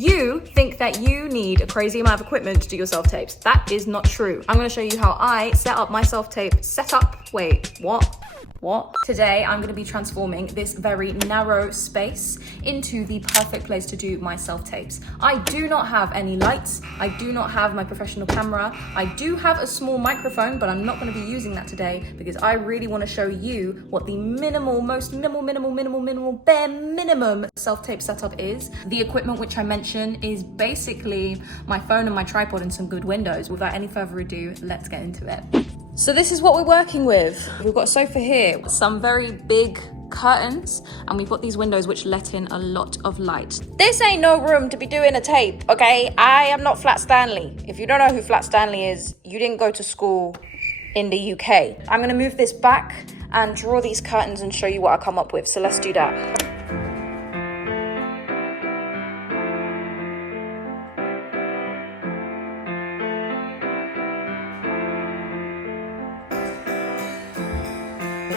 You think that you need a crazy amount of equipment to do your self-tapes. That is not true. I'm gonna show you how I set up my self-tape setup. Wait, what? Today, I'm gonna be transforming this very narrow space into the perfect place to do my self-tapes. I do not have any lights. I do not have my professional camera. I do have a small microphone, but I'm not gonna be using that today because I really wanna show you what the most minimal, bare minimum self-tape setup is. The equipment which I mentioned is basically my phone and my tripod and some good windows. Without any further ado, let's get into it. So this is what we're working with. We've got a sofa here, some very big curtains, and we've got these windows which let in a lot of light. This ain't no room to be doing a tape, okay? I am not Flat Stanley. If you don't know who Flat Stanley is, you didn't go to school in the UK. I'm gonna move this back and draw these curtains and show you what I come up with. So let's do that.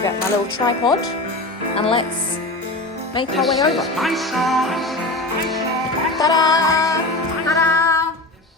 Get my little tripod and let's make our way over. Ta-da! Ta-da!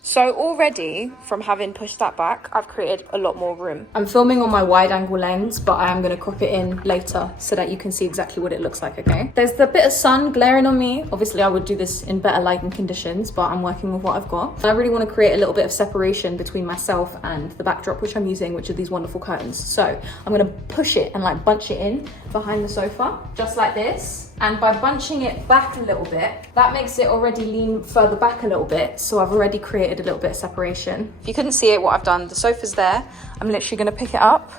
So already, from having pushed that back, I've created a lot more room. I'm filming on my wide angle lens, but I am gonna crop it in later so that you can see exactly what it looks like, okay? There's the bit of sun glaring on me. Obviously, I would do this in better lighting conditions, but I'm working with what I've got. I really wanna create a little bit of separation between myself and the backdrop, which I'm using, which are these wonderful curtains. So I'm gonna push it and like bunch it in behind the sofa, just like this. And by bunching it back a little bit, that makes it already lean further back a little bit. So I've already created a little bit of separation. If you couldn't see it, what I've done, the sofa's there. I'm literally gonna pick it up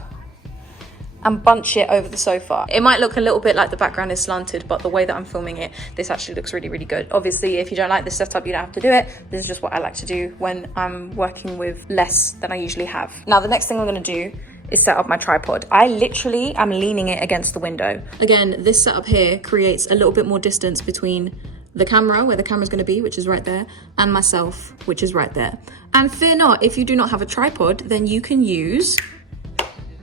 and bunch it over the sofa. It might look a little bit like the background is slanted, but the way that I'm filming it, this actually looks really, really good. Obviously, if you don't like this setup, you don't have to do it. This is just what I like to do when I'm working with less than I usually have. Now, the next thing I'm gonna do is set up my tripod. I literally am leaning it against the window. Again, this setup here creates a little bit more distance between the camera, where the camera's gonna be, which is right there, and myself, which is right there. And fear not, if you do not have a tripod, then you can use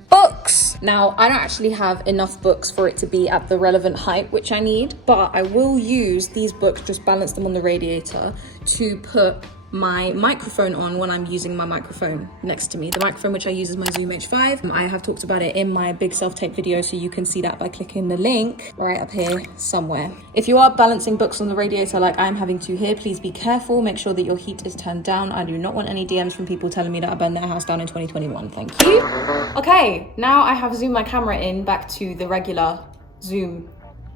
books. Now, I don't actually have enough books for it to be at the relevant height, which I need, but I will use these books, just balance them on the radiator to put my microphone on when I'm using my microphone next to me. The microphone which I use is my Zoom H5. I have talked about it in my big self-tape video, so you can see that by clicking the link right up here somewhere. If you are balancing books on the radiator like I'm having to here, please be careful. Make sure that your heat is turned down. I do not want any DMs from people telling me that I burned their house down in 2021. Thank you. Okay, now I have zoomed my camera in back to the regular zoom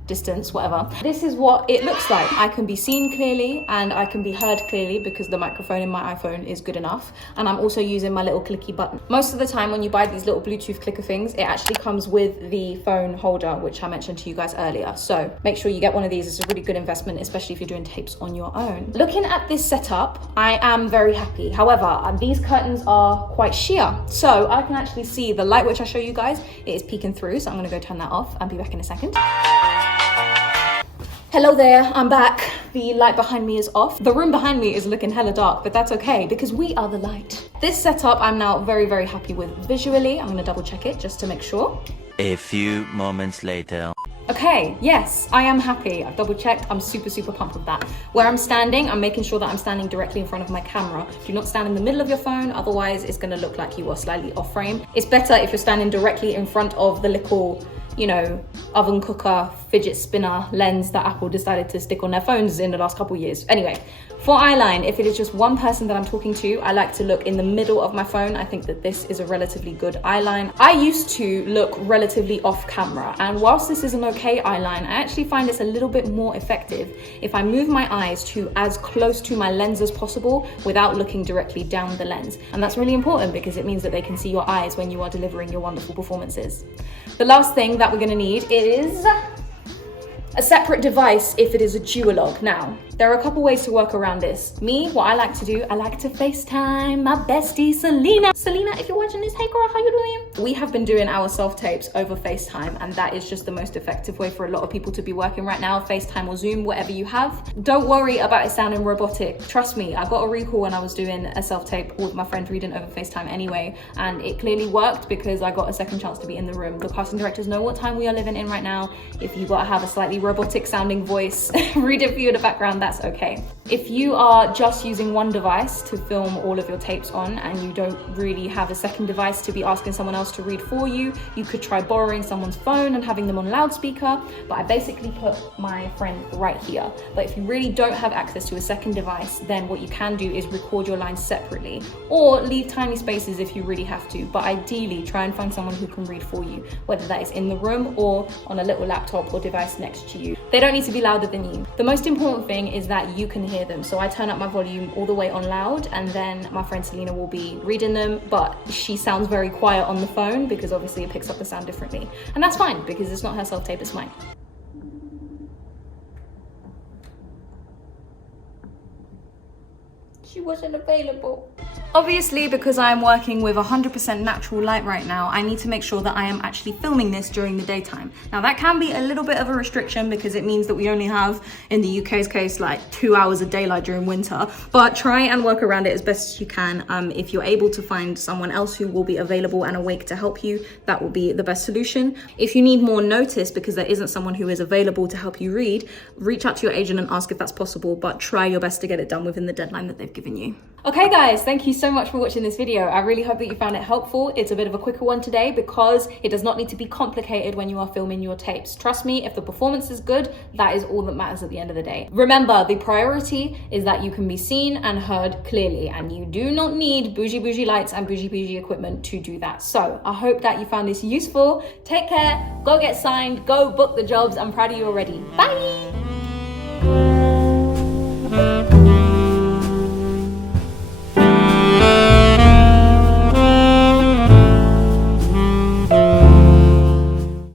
distance, whatever. This is what it looks like. I can be seen clearly and I can be heard clearly because the microphone in my iPhone is good enough. And I'm also using my little clicky button. Most of the time when you buy these little Bluetooth clicker things, it actually comes with the phone holder, which I mentioned to you guys earlier. So make sure you get one of these. It's a really good investment, especially if you're doing tapes on your own. Looking at this setup, I am very happy. However, these curtains are quite sheer. So I can actually see the light, which I show you guys, it is peeking through. So I'm gonna go turn that off and be back in a second. Hello there, I'm back. The light behind me is off. The room behind me is looking hella dark, but that's okay because we are the light. This setup I'm now very, very happy with visually. I'm gonna double check it just to make sure. A few moments later. Okay, yes, I am happy. I've double checked. I'm super, super pumped with that. Where I'm standing, I'm making sure that I'm standing directly in front of my camera. Do not stand in the middle of your phone, otherwise it's gonna look like you are slightly off frame. It's better if you're standing directly in front of the little, you know, oven cooker, fidget spinner lens that Apple decided to stick on their phones in the last couple of years. Anyway, for eyeline, if it is just one person that I'm talking to, I like to look in the middle of my phone. I think that this is a relatively good eyeline. I used to look relatively off camera, and whilst this is an okay eyeline, I actually find it's a little bit more effective if I move my eyes to as close to my lens as possible without looking directly down the lens. And that's really important because it means that they can see your eyes when you are delivering your wonderful performances. The last thing that we're gonna need is a separate device if it is a duologue. Now, there are a couple ways to work around this. What I like to do, I like to FaceTime my bestie, Selena. Selena, if you're watching this, hey girl, how you doing? We have been doing our self-tapes over FaceTime, and that is just the most effective way for a lot of people to be working right now. FaceTime or Zoom, whatever you have. Don't worry about it sounding robotic. Trust me, I got a recall when I was doing a self-tape with my friend reading over FaceTime anyway, and it clearly worked because I got a second chance to be in the room. The casting directors know what time we are living in right now. If you gotta have a slightly slightly robotic sounding voice read it for you in the background, that's okay. If you are just using one device to film all of your tapes on and you don't really have a second device to be asking someone else to read for you, you could try borrowing someone's phone and having them on loudspeaker, but I basically put my friend right here. But if you really don't have access to a second device, then what you can do is record your lines separately or leave tiny spaces if you really have to, but ideally try and find someone who can read for you, whether that is in the room or on a little laptop or device next to you. They don't need to be louder than you. The most important thing is that you can hear them. So I turn up my volume all the way on loud, and then my friend Selena will be reading them, but she sounds very quiet on the phone because obviously it picks up the sound differently. And that's fine because it's not her self-tape, it's mine. She wasn't available. Obviously, because I am working with 100% natural light right now, I need to make sure that I am actually filming this during the daytime. Now that can be a little bit of a restriction because it means that we only have, in the UK's case, like 2 hours of daylight during winter, but try and work around it as best as you can. If you're able to find someone else who will be available and awake to help you, that will be the best solution. If you need more notice because there isn't someone who is available to help you read, reach out to your agent and ask if that's possible, but try your best to get it done within the deadline that they've given you. Okay guys, thank you so much for watching this video. I really hope that you found it helpful. It's a bit of a quicker one today because it does not need to be complicated when you are filming your tapes. Trust me, if the performance is good, that is all that matters at the end of the day. Remember, the priority is that you can be seen and heard clearly, and you do not need bougie lights and bougie equipment to do that. So I hope that you found this useful. Take care, go get signed, go book the jobs. I'm proud of you already. Bye.